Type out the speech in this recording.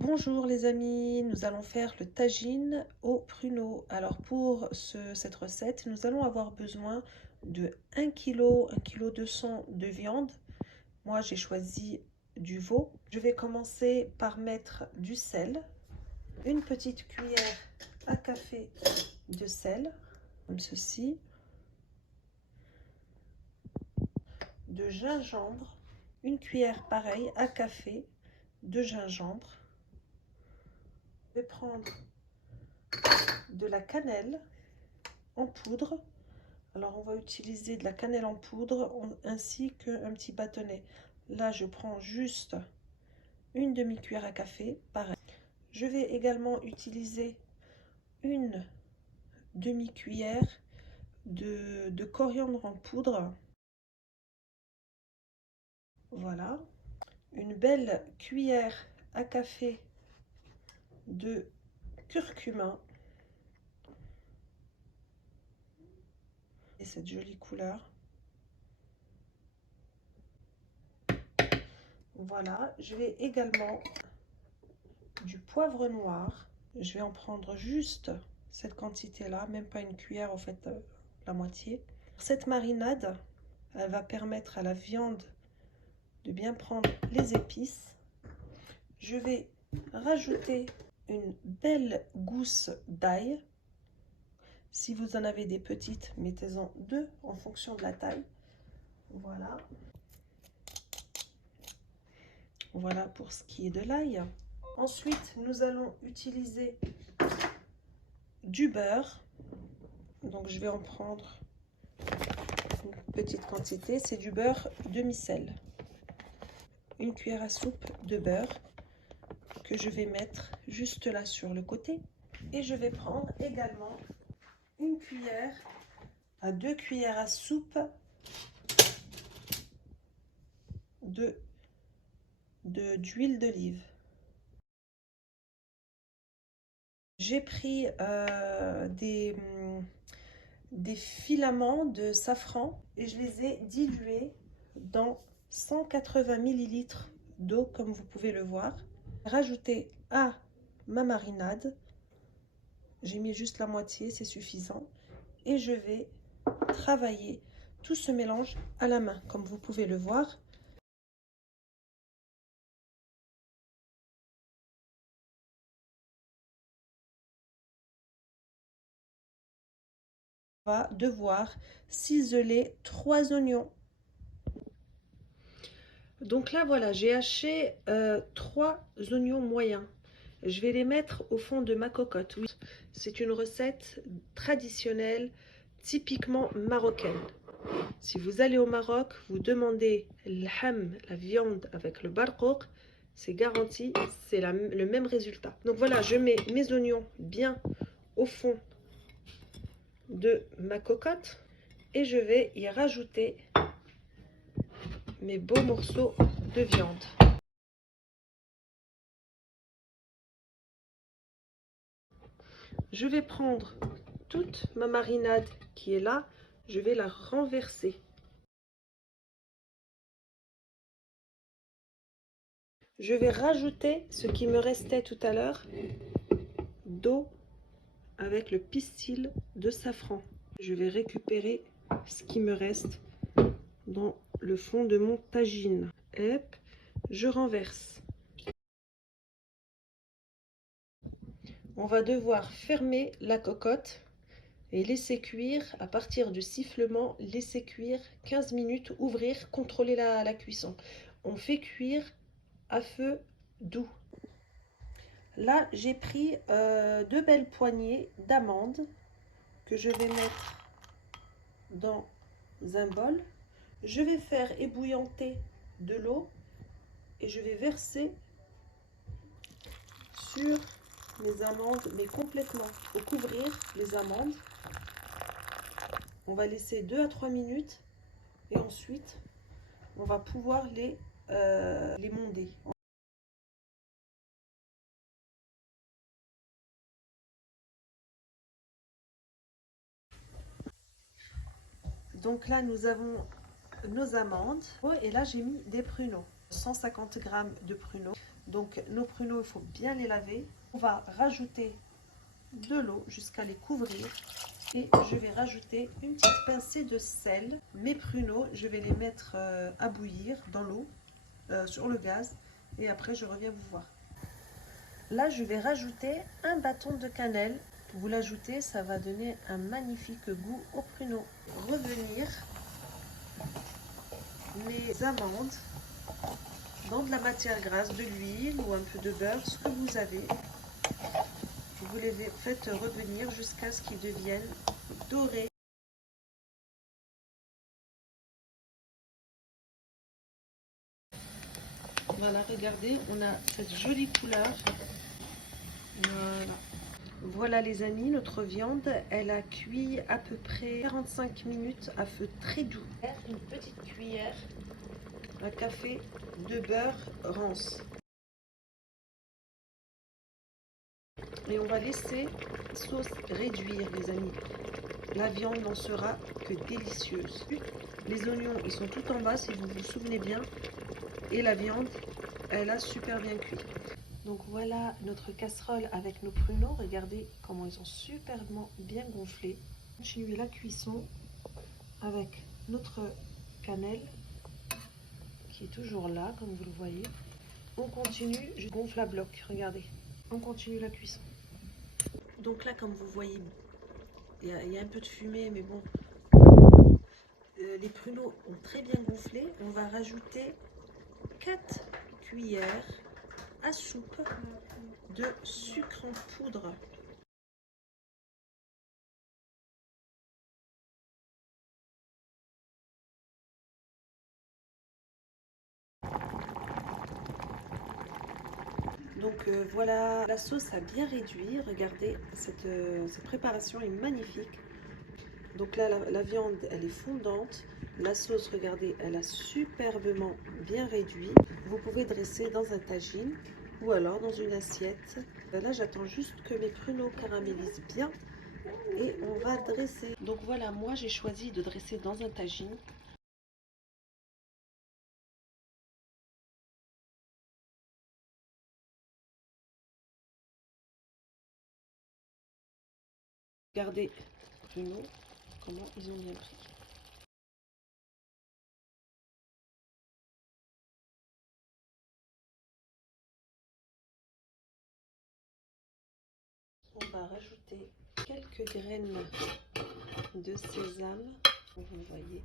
Bonjour les amis, nous allons faire le tagine au pruneau. Alors pour cette recette, nous allons avoir besoin de 1 kg, 1,2 kg de viande. Moi j'ai choisi du veau. Je vais commencer par mettre du sel, une petite cuillère à café de sel, comme ceci, de gingembre, une cuillère pareille à café de gingembre. Je vais prendre de la cannelle en poudre. Alors on va utiliser de la cannelle en poudre ainsi qu'un petit bâtonnet. Là je prends juste une demi-cuillère à café, pareil. Je vais également utiliser une demi-cuillère de coriandre en poudre. Voilà. Une belle cuillère à café de curcuma. Et cette jolie couleur. Voilà, je vais également du poivre noir. Je vais en prendre juste cette quantité-là, même pas une cuillère, en fait, la moitié. Cette marinade, elle va permettre à la viande de bien prendre les épices. Je vais rajouter une belle gousse d'ail. Si vous en avez des petites, mettez-en deux en fonction de la taille. Voilà. Voilà pour ce qui est de l'ail. Ensuite, nous allons utiliser du beurre. Donc, je vais en prendre une petite quantité. C'est du beurre demi-sel. Une cuillère à soupe de beurre que je vais mettre juste là sur le côté. Et je vais prendre également une cuillère à 2 cuillères à soupe d'huile d'olive. J'ai pris des filaments de safran et je les ai dilués dans 180 ml d'eau, comme vous pouvez le voir. Rajouter à ma marinade, j'ai mis juste la moitié, c'est suffisant. Et je vais travailler tout ce mélange à la main, comme vous pouvez le voir. On va devoir ciseler 3 oignons. Donc là, voilà, j'ai haché 3 oignons moyens. Je vais les mettre au fond de ma cocotte. Oui, c'est une recette traditionnelle, typiquement marocaine. Si vous allez au Maroc, vous demandez l'ham, la viande avec le barqoq, c'est garanti, c'est le même résultat. Donc voilà, je mets mes oignons bien au fond de ma cocotte et je vais y rajouter mes beaux morceaux de viande. Je vais prendre toute ma marinade qui est là, je vais la renverser. Je vais rajouter ce qui me restait tout à l'heure d'eau avec le pistil de safran. Je vais récupérer ce qui me reste dans le fond de mon tagine. Hop, je renverse. On va devoir fermer la cocotte et laisser cuire à partir du sifflement, laisser cuire 15 minutes, ouvrir, contrôler la cuisson. On fait cuire à feu doux. Là, j'ai pris 2 belles poignées d'amandes que je vais mettre dans un bol. Je vais faire ébouillanter de l'eau et je vais verser sur mes amandes, mais complètement. Il faut couvrir les amandes. On va laisser 2 à 3 minutes et ensuite on va pouvoir les monder. Donc là, nous avons nos amandes et là j'ai mis des pruneaux, 150 g de pruneaux. Donc nos pruneaux, il faut bien les laver. On va rajouter de l'eau jusqu'à les couvrir. Et je vais rajouter une petite pincée de sel. Mes pruneaux, je vais les mettre à bouillir dans l'eau, sur le gaz. Et après, je reviens vous voir. Là, je vais rajouter un bâton de cannelle. Vous l'ajoutez, ça va donner un magnifique goût aux pruneaux. Revenir mes amandes dans de la matière grasse, de l'huile ou un peu de beurre, ce que vous avez. Vous les faites revenir jusqu'à ce qu'ils deviennent dorés. Voilà, regardez, on a cette jolie couleur. Voilà. Voilà les amis, notre viande, elle a cuit à peu près 45 minutes à feu très doux. Une petite cuillère à café de beurre rance. Et on va laisser la sauce réduire les amis. La viande n'en sera que délicieuse. Les oignons, ils sont tout en bas si vous vous souvenez bien. Et la viande, elle a super bien cuit. Donc voilà notre casserole avec nos pruneaux. Regardez comment ils ont superbement bien gonflé. Continuez la cuisson avec notre cannelle qui est toujours là, comme vous le voyez. On continue, je gonfle à bloc, regardez. On continue la cuisson. Donc là, comme vous voyez, il y a un peu de fumée, mais bon. Les pruneaux ont très bien gonflé. On va rajouter 4 cuillères à soupe de sucre en poudre. Donc voilà, la sauce a bien réduit. Regardez, cette préparation est magnifique. Donc là, la viande, elle est fondante. La sauce, regardez, elle a superbement bien réduit. Vous pouvez dresser dans un tagine ou alors dans une assiette. Là, j'attends juste que mes pruneaux caramélisent bien et on va dresser. Donc voilà, moi j'ai choisi de dresser dans un tagine. Regardez les pruneaux, comment ils ont bien pris. On va rajouter quelques graines de sésame, vous voyez.